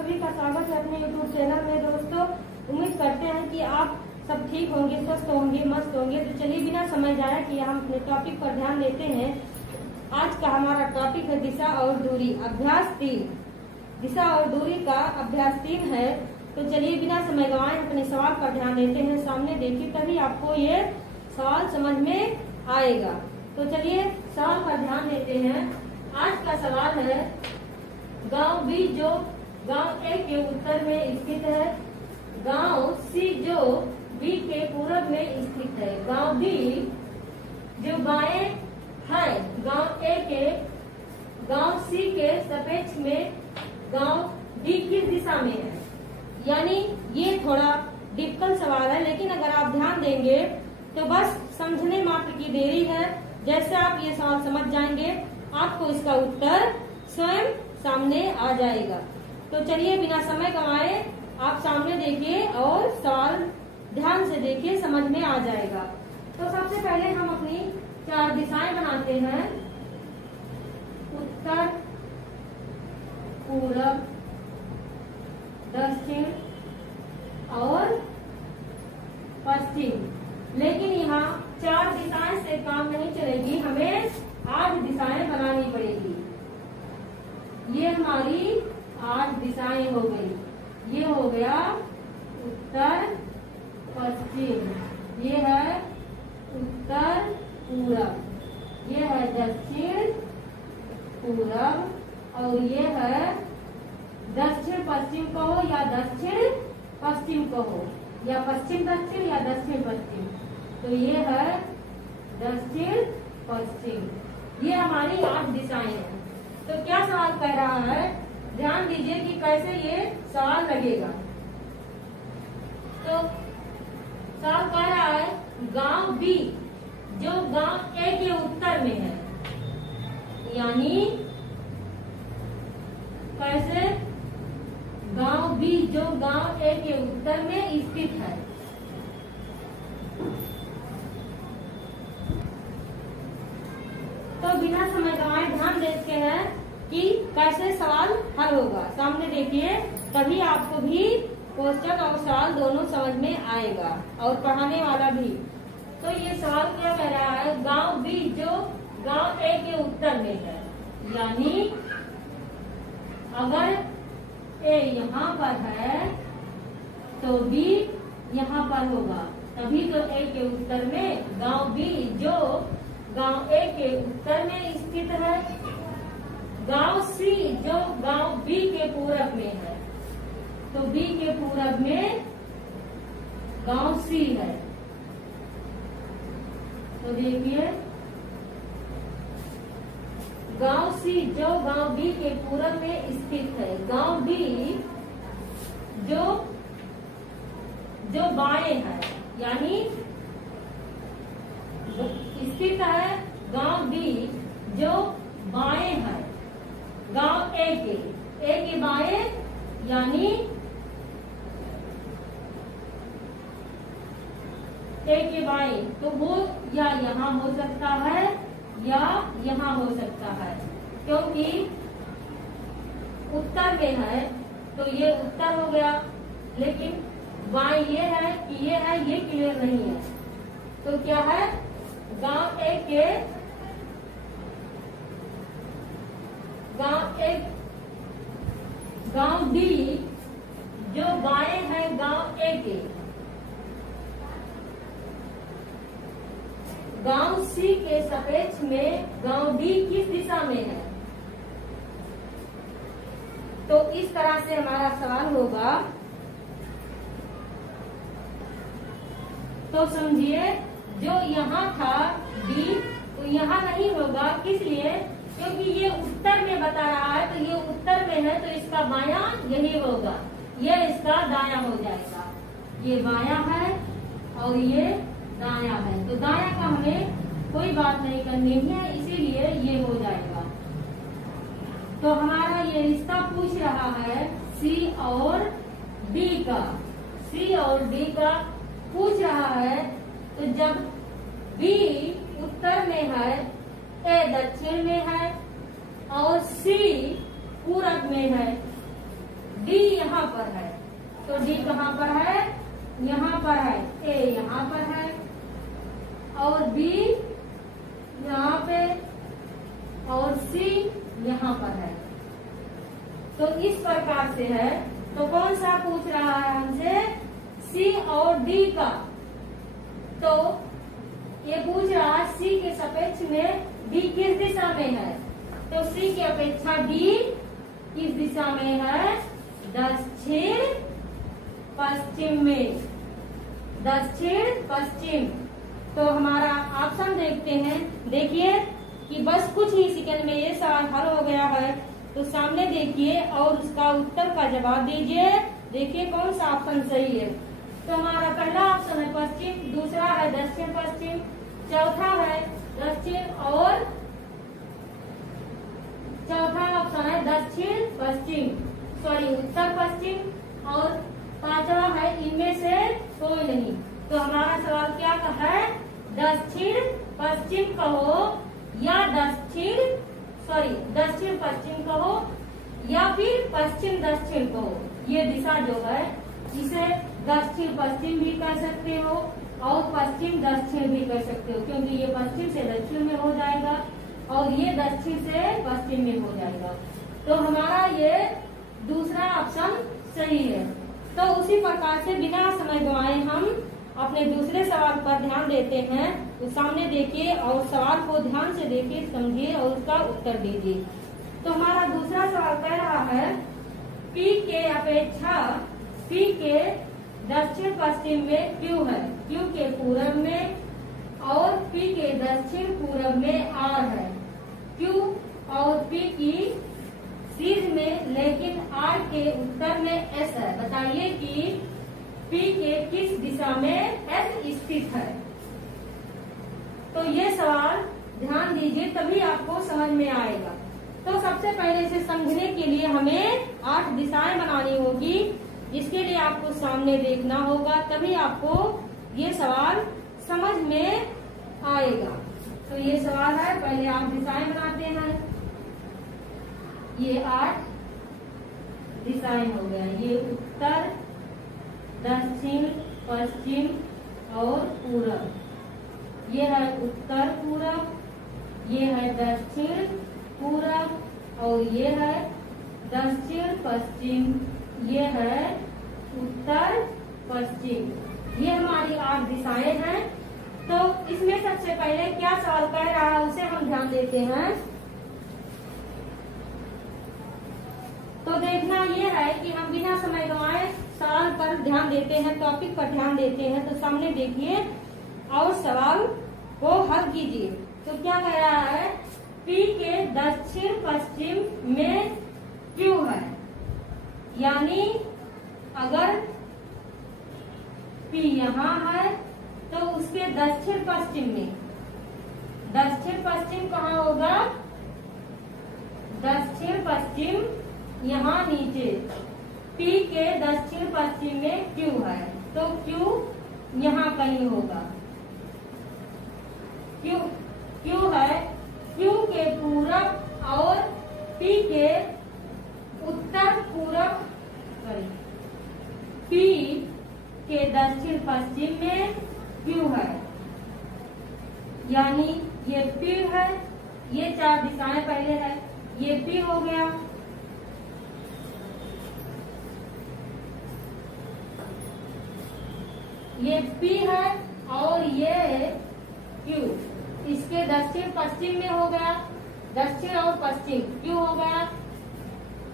सभी का स्वागत है अपने YouTube चैनल में। दोस्तों, उम्मीद करते हैं कि आप सब ठीक होंगे, स्वस्थ होंगे, मस्त होंगे। तो चलिए बिना समय जाया कि हम अपने टॉपिक पर ध्यान देते हैं। आज का हमारा टॉपिक है दिशा और दूरी, अभ्यास 3। दिशा और दूरी का अभ्यास 3 है। तो चलिए बिना समय गंवाए अपने सवाल पर ध्यान देते हैं। सामने देखिए, तभी आपको ये सवाल समझ में आएगा। तो चलिए सवाल पर ध्यान देते हैं। आज का सवाल है, गांव बी जो गांव ए के उत्तर में स्थित है, गांव सी जो बी के पूरब में स्थित है, गांव बी जो बाएं है गांव ए के गांव सी के सापेक्ष में गांव डी किस दिशा में है। यानी ये थोड़ा डिफिकल्ट सवाल है, लेकिन अगर आप ध्यान देंगे तो बस समझने मात्र की देरी है। जैसे आप ये सवाल समझ जाएंगे, आपको इसका उत्तर स्वयं सामने आ जाएगा। तो चलिए बिना समय गंवाए आप सामने देखिए और सवाल ध्यान से देखिए, समझ में आ जाएगा। तो सबसे पहले हम अपनी 4 दिशाएं बनाते हैं, उत्तर, पूरब, दक्षिण और पश्चिम। लेकिन यहाँ 4 दिशाएं से काम नहीं चलेगी, हमें 8 दिशाएं बनानी पड़ेगी। ये हमारी 8 दिशाएं हो गई। ये हो गया उत्तर पश्चिम, ये है उत्तर पूरब, ये है दक्षिण पूरब और ये है दक्षिण पश्चिम कहो या दक्षिण पश्चिम कहो या पश्चिम दक्षिण या दक्षिण पश्चिम। तो ये है दक्षिण पश्चिम। ये हमारी 8 दिशाएं हैं। तो क्या सवाल कह रहा है, ध्यान दीजिए कि कैसे ये सवाल लगेगा। तो सवाल कह रहा है, गांव बी जो गांव ए के उत्तर में है, यानी कैसे गांव बी जो गांव ए के उत्तर में स्थित है। तो बिना समय गंवाए ध्यान देते हैं कि कैसे सवाल हल होगा। सामने देखिए, तभी आपको भी क्वेश्चन और सवाल दोनों समझ में आएगा और पढ़ाने वाला भी। तो ये सवाल क्या कह रहा है, गांव बी जो गांव ए के उत्तर में है, यानी अगर ए यहाँ पर है तो बी यहाँ पर होगा, तभी तो ए के उत्तर में गांव बी जो गांव ए के उत्तर में स्थित है। गांव सी जो गांव बी के पूरब में है, तो बी के पूरब में गांव सी है। तो देखिए, गांव सी जो गांव बी के पूरब में स्थित है, गांव बी जो बाएं है, यानी स्थित है गांव बी जो बाएं है गांव ए के बाएं, यानी ए के बाएं। तो वो या यहाँ हो सकता है या यहाँ हो सकता है, क्योंकि उत्तर में है तो ये उत्तर हो गया, लेकिन बाएं ये है कि ये है, ये क्लियर नहीं है। तो क्या है, गांव ए के गांव डी जो बाएं है गांव ए के, गांव सी के सापेक्ष में गांव डी किस दिशा में है। तो इस तरह से हमारा सवाल होगा। तो समझिए, जो यहाँ था डी, तो यहाँ नहीं होगा। किस लिए? क्योंकि ये उत्तर में बता रहा है, तो ये उत्तर में है, तो इसका बायां यही होगा, ये इसका दायां हो जाएगा। ये बायां है और ये दायां है, तो दायां का हमें कोई बात नहीं करनी है, इसीलिए ये हो जाएगा। तो हमारा ये रिश्ता पूछ रहा है सी और डी का, सी और डी का पूछ रहा है। तो जब बी उत्तर में है, ए दक्षिण में है और सी पूरब में है, डी यहाँ पर है, तो डी कहाँ पर है, यहाँ पर है, ए यहाँ पर है और बी यहाँ पे और सी यहाँ पर है। तो इस प्रकार से है। तो कौन सा पूछ रहा है हमसे, सी और डी का। तो ये पूछ रहा है सी के सापेक्ष में डी किस दिशा में है, तो सी की अपेक्षा डी किस दिशा में है, दक्षिण पश्चिम में, दक्षिण पश्चिम। तो हमारा ऑप्शन देखते हैं। देखिए कि बस कुछ ही सेकंड में ये सवाल हल हो गया है। तो सामने देखिए और उसका उत्तर का जवाब दीजिए। देखिए कौन सा ऑप्शन सही है। तो हमारा पहला ऑप्शन है पश्चिम, दूसरा है दक्षिण पश्चिम, चौथा है दक्षिण और चौथा ऑप्शन है दक्षिण पश्चिम, सॉरी उत्तर पश्चिम, और पांचवा है इनमें से कोई नहीं। तो हमारा सवाल क्या है, दक्षिण पश्चिम कहो या दक्षिण पश्चिम कहो या फिर पश्चिम दक्षिण कहो। ये दिशा जो है इसे दक्षिण पश्चिम भी कह सकते हो और पश्चिम दक्षिण भी कह सकते हो, क्योंकि ये पश्चिम से दक्षिण में हो जाएगा और ये दक्षिण से पश्चिम में हो जाएगा। तो हमारा ये दूसरा ऑप्शन सही है। तो उसी प्रकार से बिना समय गंवाए हम अपने दूसरे सवाल पर ध्यान देते हैं। तो सामने देखिए और सवाल को ध्यान से देखिए, समझिए और उसका उत्तर दीजिए। तो हमारा दूसरा सवाल कह रहा है P के अपेक्षा P के दक्षिण पश्चिम में Q है, Q के पूरब में, और P के दक्षिण पूरब में R है। Q और P की सीध में लेकिन R के उत्तर में S है। बताइए कि P के किस दिशा में S स्थित है। तो ये सवाल ध्यान दीजिए तभी आपको समझ में आएगा। तो सबसे पहले इसे समझने के लिए हमें 8 दिशाएं बनानी होगी, जिसके लिए आपको सामने देखना होगा, तभी आपको ये सवाल समझ में आएगा। तो ये सवाल है, पहले आप दिशाएं बनाते हैं। ये 8 दिशाएं हो गया, ये उत्तर, दक्षिण, पश्चिम और पूरब। ये है उत्तर पूरब, ये है दक्षिण पूरब और ये है दक्षिण पश्चिम, ये है उत्तर पश्चिम। ये हमारी 8 दिशाएं हैं। तो इसमें सबसे पहले क्या सवाल कह रहा है उसे हम ध्यान देते हैं। तो देखना ये है कि हम बिना समय गंवाए सवाल पर ध्यान देते हैं, टॉपिक पर ध्यान देते हैं। तो सामने देखिए और सवाल को हल कीजिए। तो क्या कह रहा है, P के दक्षिण पश्चिम में Q है, यानी अगर P यहाँ है तो उसके दक्षिण पश्चिम में, दक्षिण पश्चिम कहाँ होगा, दक्षिण पश्चिम यहाँ नीचे, P के दक्षिण पश्चिम में Q है, तो Q यहाँ कहीं होगा। Q है, Q के पूरब और P के उत्तर पूरब, P के दक्षिण पश्चिम में Q है, यानी ये P है, ये 4 दिशाएं पहले है, ये P हो गया, ये P है और ये Q इसके दक्षिण पश्चिम में हो गया, दक्षिण और पश्चिम Q हो गया।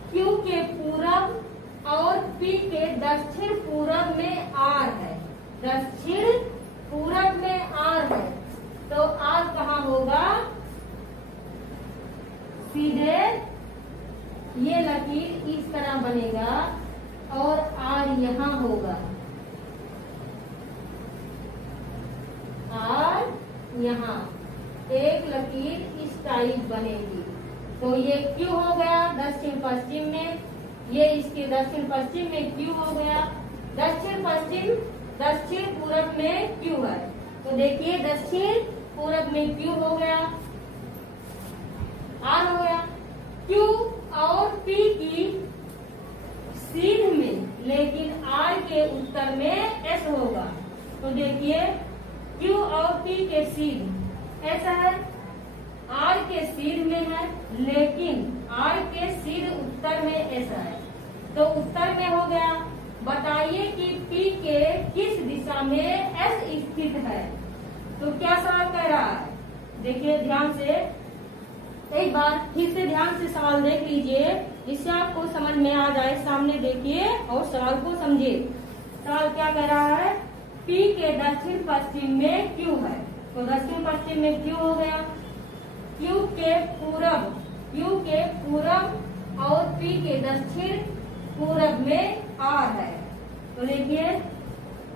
Q के पूरब और P के दक्षिण पूरब में R है, दक्षिण पूरब में R है, तो R कहाँ होगा, सीधे ये लकीर इस तरह बनेगा और R यहाँ होगा, R यहाँ एक लकीर इस टाइप बनेगी। तो ये Q हो गया दक्षिण पश्चिम में, ये इसके दक्षिण पश्चिम में Q हो गया, दक्षिण पश्चिम दक्षिण पूरब में Q है। तो देखिए दक्षिण पूरब में Q हो गया, R हो गया। Q और P की सीध में के उत्तर में एस होगा। तो देखिए क्यू और पी के सीध ऐसा है, आर के सीध में है, लेकिन आर के सीध उत्तर में ऐसा है। तो उत्तर में हो गया। बताइए कि पी के किस दिशा में एस स्थित है। तो क्या सवाल कह रहा है, देखिए ध्यान से, एक बार फिर से ध्यान से सवाल देख लीजिए, जिससे आपको समझ में आ जाए। सामने देखिए और सवाल को समझिए। सवाल क्या कह रहा है, पी के दक्षिण पश्चिम में क्यू है। तो दक्षिण पश्चिम में क्यू हो गया। क्यू के पूरब और पी के दक्षिण पूरब में आर है। तो देखिए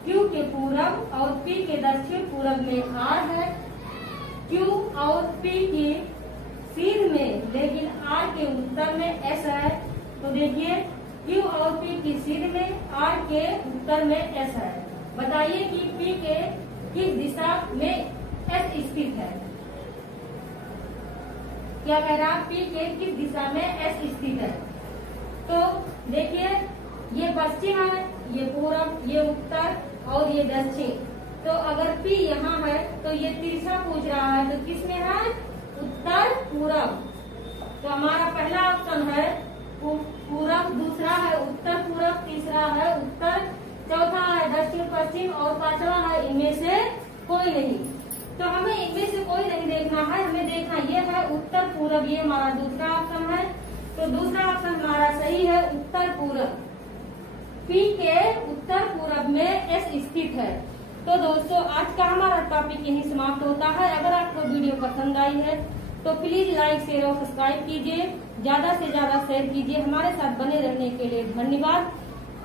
क्यू के पूरब और पी के दक्षिण पूरब में आर है। क्यू और पी की सीध में, लेकिन आर के उत्तर में एस है। तो देखिए क्यू और पी की सीध में, आर के उत्तर में एस है। बताइए कि पी के किस दिशा में एस स्थित है। क्या कह रहा, पी के किस दिशा में एस स्थित है। तो देखिए ये पश्चिम है, ये पूरब, ये उत्तर और ये दक्षिण। तो अगर पी यहाँ है तो ये तिरछा पूछ रहा है, तो किस में है, उत्तर पूरब। तो हमारा पहला ऑप्शन है पूरब, दूसरा है उत्तर पूरब, तीसरा है उत्तर, चौथा है दक्षिण पश्चिम और पांचवा है इनमें से कोई नहीं। तो हमें इनमें से कोई नहीं देखना है, हमें देखना ये है उत्तर पूरब। ये हमारा दूसरा ऑप्शन है। तो दूसरा ऑप्शन हमारा सही है, उत्तर पूरब। पी के उत्तर पूरब में एस स्थित है। तो दोस्तों आज का हमारा टॉपिक यही समाप्त होता है। अगर आपको वीडियो पसंद आई है तो प्लीज लाइक, शेयर और सब्सक्राइब कीजिए, ज्यादा से ज्यादा शेयर कीजिए। हमारे साथ बने रहने के लिए धन्यवाद।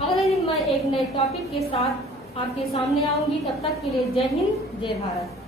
अगले दिन मैं एक नए टॉपिक के साथ आपके सामने आऊंगी। तब तक के लिए जय हिंद, जय भारत।